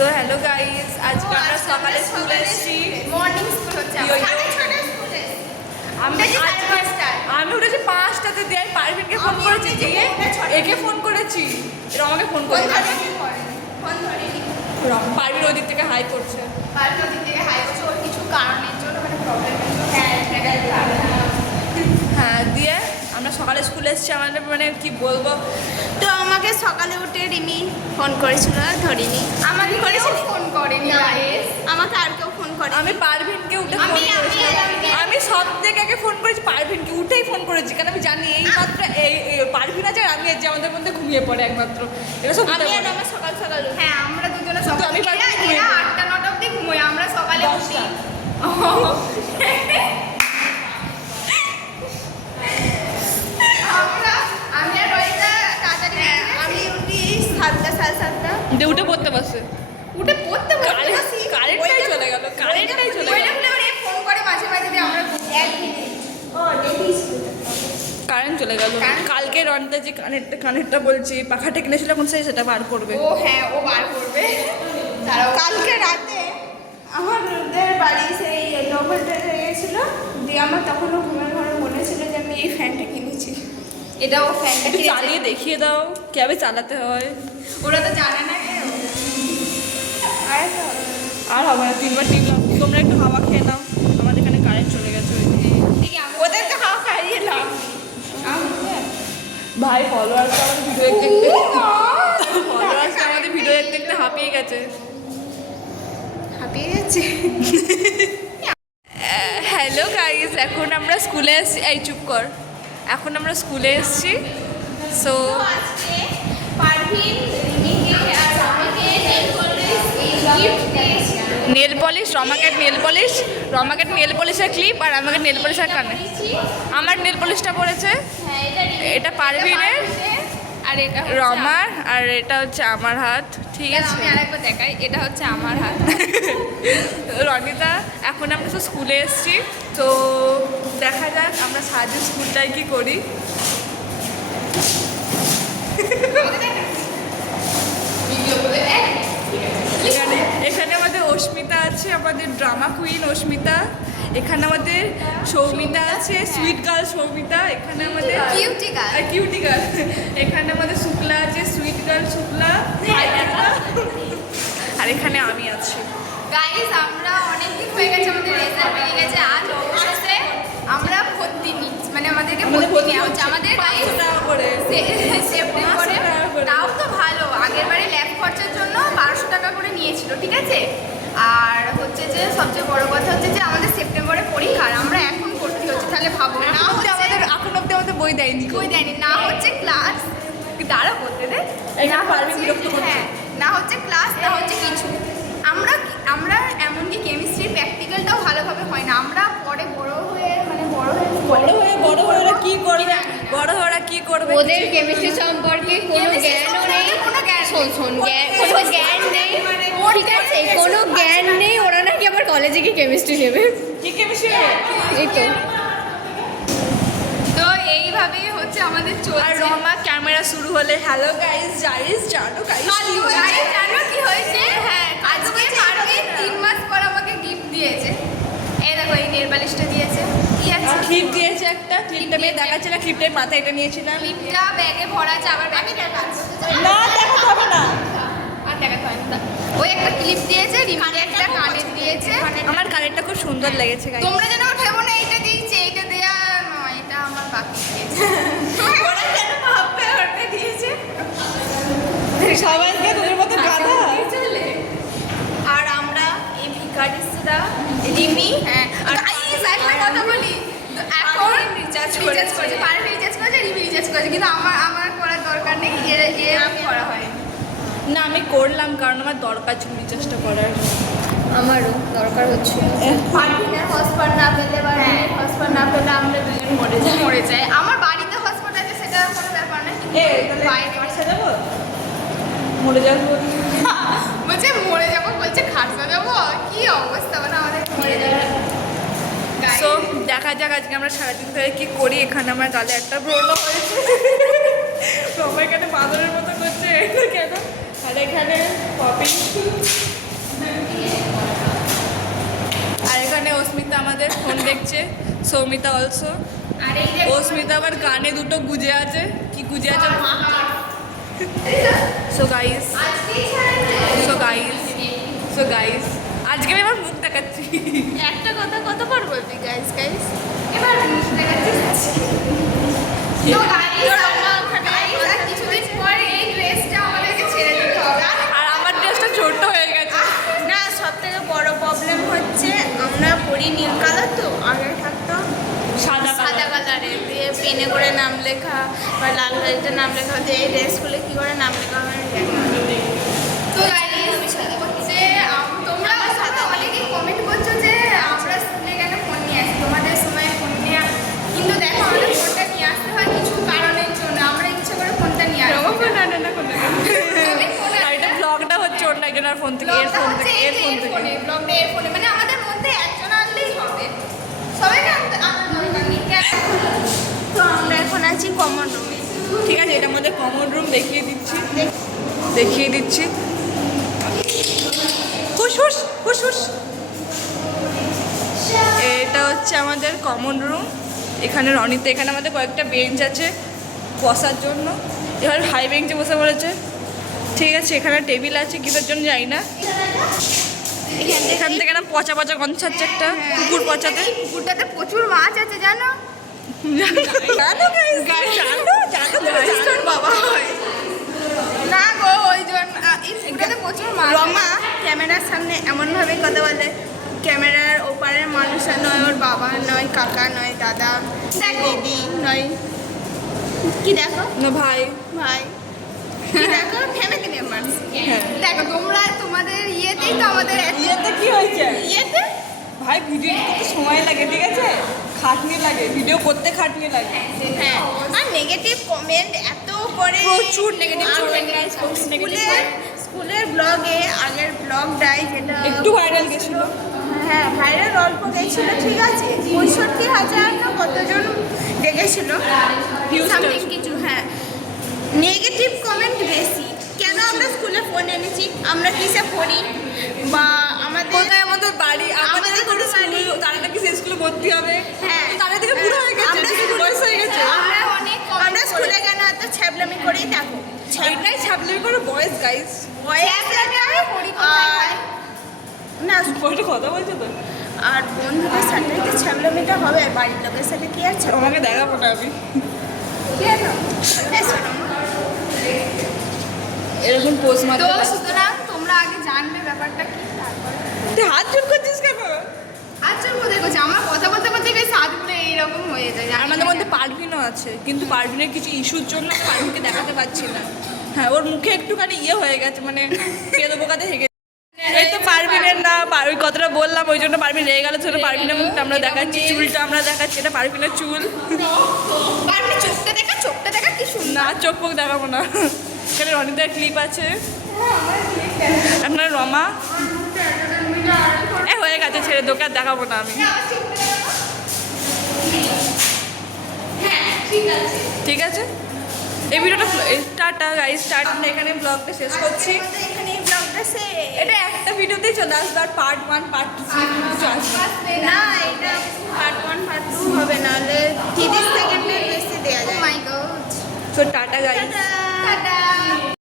So hello guys, আজকে আমরা সকালে স্কুলে এসেছি। মর্নিং স্কুল হচ্ছে আমি উঠেছি 5টাতে দিয়ে পারভিনকে ফোন করেছি, দিয়ে একে ফোন করেছি, রমাকে ফোন করে পারভিন ওই দিক থেকে হাই করছে। ওর কিছু কারণের জন্য মানে প্রবলেমের জন্য হ্যাঁ, দিয়ে আমরা সকালে স্কুলে এসেছি। আমাদের মানে কি বলবো, তো আমাকে সকালে উঠে রিমি ফোন করেছিল, ধরিনি। আমাকে করেছিল, ফোন করেনি। আমাকে আর কেউ ফোন করে। আমি পারভিনকে উঠে ফোন করেছি। আমি সব থেকে আগে ফোন করেছি পারভিনকে, উঠেই ফোন করেছি, কারণ আমি জানি এই মাত্র এই পারভিন আছে আর আমি যে আমাদের মধ্যে ঘুমিয়ে পড়ে একমাত্র। এটা সব আমি আর আমার সকাল সকাল, হ্যাঁ আমরা দুজনে সকাল, আমি এরা 8টা 9টা অবধি ঘুমোই, আমরা সকালে উঠি। আমি আর রোহিতা তাড়াতাড়ি, আমি উঠি 7টা 7:30। দিয়ে উঠে পড়তে বসে, উঠে পড়তে বসি, কারেন্টটাই চলে গেল, কারেন্টটাই চলে গেল। ফোন করে মাঝে মাঝে দিয়ে আমরা 1 মিনিট কারেন্ট চলে গেল। কালকে রনিতা যে কানেরটা বলছি পাখাটা কিনেছিল, এখন সেটা বার করবে। ও হ্যাঁ, ও বার করবে। কালকে রাতে আমাদের বাড়ি সেই লোভেলটা গিয়েছিল, দিয়ে আমার তখনও ঘুমের ঘরে মনে ছিল যে আমি এই ফ্যানটা কিনেছি। এটা ও ফ্যানটা একটু চালিয়ে দেখিয়ে দাও কিভাবে চালাতে হয়। ওরা তো জানে না কেউ। আর হবে না, 3বার টিপলাম। তোমরা একটু হাওয়া খেয়ে নাও, আমাদের এখানে কারেন্ট চলে গেছে। ওদেরকে হাওয়া খাইয়ে লাভ। ভাই ফলোয়ার্স আমাদের ভিডিও দেখতে ফলোয়ার্স আমাদের ভিডিও দেখতে দেখতে হাঁপিয়ে গেছে। হাঁপিয়ে যাচ্ছে। হ্যালো গাইস, এখন আমরা স্কুলে এসেছি। এই চুপ কর। এখন আমরা স্কুলে এসেছি। সো আজকে পারভিন রিমিকে আর আমাকে গিফট দিয়েছে। নেল পলিশ, রমাকেট নেল পলিশের ক্লিপ, আর আমাকে নেল পলিশের কানে। আমার নেল পলিশটা পড়েছে, হ্যাঁ এটা পারভিনের, আর এটা রমার, আর এটা হচ্ছে আমার হাত। ঠিক আছে, আমি আরেকবার দেখাই, এটা হচ্ছে আমার হাত। রনিতা, এখন আমরা তো স্কুলে এসেছি, তো দেখা যাক আমরা সারাদিন স্কুলটায় কি করি। এখানে আমাদের অস্মিতা আছে, আমাদের ড্রামা কুইন অস্মিতা। এখানে আমাদের সৌমিতা আছে, সুইট গার্ল সৌমিতা। এখানে আমাদের কিউটি গার্ল। এখানে আমাদের শুক্লা আছে, সুইট গার্ল শুক্লা। আর এখানে আমি আছি। গাইস, আমরা অনেক দিন হয়ে গেছে, আমাদের রেজাল্ট বেরিয়ে গেছে। আজ অবশেষে আমরা ভর্তি নিচ্ছি, মানে আমাদেরকে ভর্তি নেওয়া হচ্ছে। আমাদের গাইস সেপ্টেম্বরে, তাও তো ভালো। আগের বারে ল্যাব খরচার জন্য 1200 টাকা করে নিয়েছিল, ঠিক আছে। আর হচ্ছে যে সবচেয়ে বড় কথা হচ্ছে যে আমাদের সেপ্টেম্বরে পরীক্ষা, আর আমরা এখন ভর্তি হচ্ছে। তাহলে ভাবো, না হচ্ছে আমাদের এখন অব্দি আমাদের বই দেয়নি, না হচ্ছে ক্লাস, দাঁড়া বলতে দে, হ্যাঁ, না হচ্ছে ক্লাস, না হচ্ছে কিছু। আমরা এমনকি কেমিস্ট্রির প্র্যাকটিক্যালটাও ভালোভাবে হয় না। আমরা পরে বড় হয়ে ওরা কি করবে, বড় হয়ে ওরা কি করবে। ওদের কেমিস্ট্রি সম্পর্কে কোনো জ্ঞানও নেই। শোন কোনো জ্ঞান নেই, ঠিক আছে, কোনো জ্ঞান নেই। ওরা নাকি আবার কলেজে গিয়ে কেমিস্ট্রি নেবে। কি কেমিস্ট্রি? এই তো তো এইভাবেই হচ্ছে আমাদের আর চলছে। রমা ক্যামেরা শুরু হলে হ্যালো গাইস, জানো গাইস জানো কি হয়েছে? হ্যাঁ, আজকে পারভিন 3 মাস পর আমাকে গিফট দিয়েছে। এই দেখো, এই নেল পালিশটা দিয়েছে। কি আছে? ক্লিপ দিয়েছে একটা, ক্লিপটা মেয়ে দেখাচ্ছে না, ক্লিপের মাথায় এটা নিয়েছিলাম। ক্লিপটা ব্যাগে ভরা আছে, আবার ব্যাগে দেখাচ্ছে না, দেখাতে হবে না। আর দেখাতে হয় না। ওই একটা ক্লিপ দিয়েছে, রিমিকে একটা কানের দিয়েছে। আমার কানেরটা খুব সুন্দর লেগেছে গাইস। তোমরা যেন ভেবো না এইটা দিয়েছে, এইটা দেয়া নয়, এটা আমার বাকি দিয়েছে। ওরা যেন ভাববে ওটা দিয়েছে। সবাইকে তোদের মতো গাধা। আর আমরা এই ভিখারিসরা, রিমি, হ্যাঁ, আর গাইস একটা কথা বলি, তো এখন রিচার্জ করেছে, পারভি রিচার্জ করেছে, রিমি রিচার্জ করেছে, কিন্তু আমার করার দরকার নেই। আমি করা হয় না, আমি করলাম কারণ আমার দরকার ছিল রিচার্জটা করার। আমারও দরকার হচ্ছিল। পারভিনের হসপিটাল না পেলে বা রিমির হসপিটাল না পেলে আমরা দুজন মরে যাই। আমার বাড়িতে হসপিটাল আছে, সেটা কোনো ব্যাপার না, কিন্তু বাইরে সাজাবো, মরে যাবো। বলছে মরে যাবো, বলছে খাট সাজাবো। কি অবস্থা, মানে আমাদের মরে যাবে। সো দেখা যাক আজকে আমরা সারাদিন ধরে কি করি। এখানে আমার গালে একটা ব্রণ হয়েছে, সবাই এখানে বাদরের মতো করছে। এটা কেন? আর এখানে পপি, আর এখানে অস্মিতা আমাদের ফোন দেখছে, সৌমিতা অলসো। আর এই যে অস্মিতা আবার গানে দুটো গুজে আছে, কি গুজে আছে? সো গাইস, সো গাইস আজকে আমি আমার মুখ দেখাচ্ছি। একটা কথা কতবার বলবি গাইস গাইস, এবার মুখ দেখাচ্ছিস। তো গাইস আর কিছুদিন পর এই ড্রেসটা আমাদেরকে ছেড়ে দিতে হবে। আর আমার ড্রেসটা ছোট হয়ে গেছে। না, সব থেকে বড় প্রবলেম হচ্ছে আমরা পরি নীল কালার, তো আগে থাকতো সাদা সাদা কালারের, দিয়ে পেনে করে নাম লেখা বা লাল কালিতে নাম লেখা হতো। এই ড্রেসগুলো কি করে নাম লেখা হবে আমি জানি না। তো হচ্ছে তোমরা সাথে অনেকেই কমেন্ট করছো যে আমরা স্কুলে গেলে ফোন নিয়ে আসি, তোমাদের সময় ফোন নিয়ে, কিন্তু দেখো আমাদের ফোনটা নিয়ে আসতে হয় কিছু কারণের জন্য, আমরা ইচ্ছে করে ফোনটা নিয়ে আসি। আর এটা ব্লগটা হচ্ছে ওর একজনের ফোন থেকে, এর ফোন থেকে, এর ফোন থেকে। ব্লগটা এর ফোনে, মানে আমাদের মধ্যে একজন আনলেই হবে, সবাইকে আনতে দরকার নেই। তো আমরা এখন আছি কমন রুমে। ঠিক আছে, এটা আমাদের কমন রুম, দেখিয়ে দিচ্ছি। হুস হুস হুস হুস। এটা হচ্ছে আমাদের কমন রুম। এখানে রনিতে, এখানে আমাদের কয়েকটা বেঞ্চ আছে বসার জন্য। এবার হাই বেঞ্চে বসে পড়েছে। ঠিক আছে, এখানে টেবিল আছে, কিসের জন্য যাই না। এখান থেকে না পচা পচা গন্ধ ছাড়ছে একটা, কুকুর পচাতে। পুকুরটাতে প্রচুর মাছ আছে জানো। বাবা না গো, ওই জন্য এই পুকুরটাতে প্রচুর মাছ। রমা ক্যামেরার সামনে এমনভাবে কথা বলে, ক্যামেরার ওপারের মানুষ নয়, ওর বাবা নয়, কাকা নয়, দাদা, দিদি নয়, কি দেখো না ভাই, ভাই, কি দেখো ফ্যামিলি মেম্বার। হ্যাঁ। দেখো তোমরা তোমাদের ইয়েতেই তো আমাদের ইয়েতে কি হয়েছে? ইয়েতে ভাই ভিডিও করতে সময় লাগে, ঠিক আছে, খাটনি লাগে, ভিডিও করতে খাটনি লাগে। হ্যাঁ, আর নেগেটিভ কমেন্ট এত করে, প্রচুর নেগেটিভ স্কুলের ব্লগে, আগের ব্লগটাই যেটা একটু ভাইরাল গেছিল। হ্যাঁ, ভাইরাল অল্প গেছিল, ঠিক আছে, 65,000 না কতজন দেখেছিল, সামথিং কিছু। হ্যাঁ, নেগেটিভ কমেন্ট বেশি। কেন আমরা স্কুলে ফোন এনেছি, আমরা কিসে পড়ি, বা আমাদের কোথায় আমাদের বাড়ি, আমাদের কোনো স্কুল, তারা নাকি সেই স্কুলে ভর্তি হবে। হ্যাঁ, তারা থেকে বুড়ো হয়ে গেছে, বয়স হয়ে গেছে। আমরা স্কুলে কেন এত ছ্যাবলামি করেই দেখো, এটাই ছাপলের করে বয়স গাইস। না বইটা কথা বলছো তো, আর বন্ধুদের সাথে তো ছ্যাবলামিটা হবে, বাড়ির লোকের সাথে কি আছে। তোমাকে দেখাবো না আমি। কেন এসো না। এরকম পোস্ট তো মারতে সুতরাং তোমরা আগে জানবে ব্যাপারটা কি, তারপর তুই হাত জোর করছিস কেন? আচ্ছা কোথায় করছি, আমার কথা বলতে বলতে বেশ হাতগুলো এইরকম হয়ে যায়। আমাদের মধ্যে পারভিনও আছে, কিন্তু পারভিনের কিছু ইস্যুর জন্য পারভিনকে দেখাতে পারছি না। হ্যাঁ, ওর মুখে একটুখানি ইয়ে হয়ে গেছে, মানে কেঁদো বোকাতে হেগে। এই তো পারভিনের না, ওই কথাটা বললাম, ওই জন্য পারভিন রেগে গেল। সেটা পারভিনের মুখটা আমরা দেখাচ্ছি, চুলটা আমরা দেখাচ্ছি, এটা পারভিনের চুল। পারবি চোখটা দেখা কি সুন্দর। না, চোখ মুখ দেখাবো না। এখানে রনিতার ক্লিপ আছে, আপনার রমা। হয়ে গেছে, ছেড়ে দোকে আর দেখাবো না আমি। হ্যাঁ ঠিক আছে, ঠিক আছে, এই ভিডিওটা টাটা গাইস, টাটা। এখানে ব্লগটা শেষ করছি। এখানে এই ব্লগটা এটা একটা ভিডিওতেই চলে আসবে, আর পার্ট 1 পার্ট 2 আসবে না, এটা পার্ট 1 পার্ট 2 হবে, নাহলে 30 সেকেন্ডের বেশি দেওয়া যায়। মাই গড। তো টাটা গাইস। টাটা।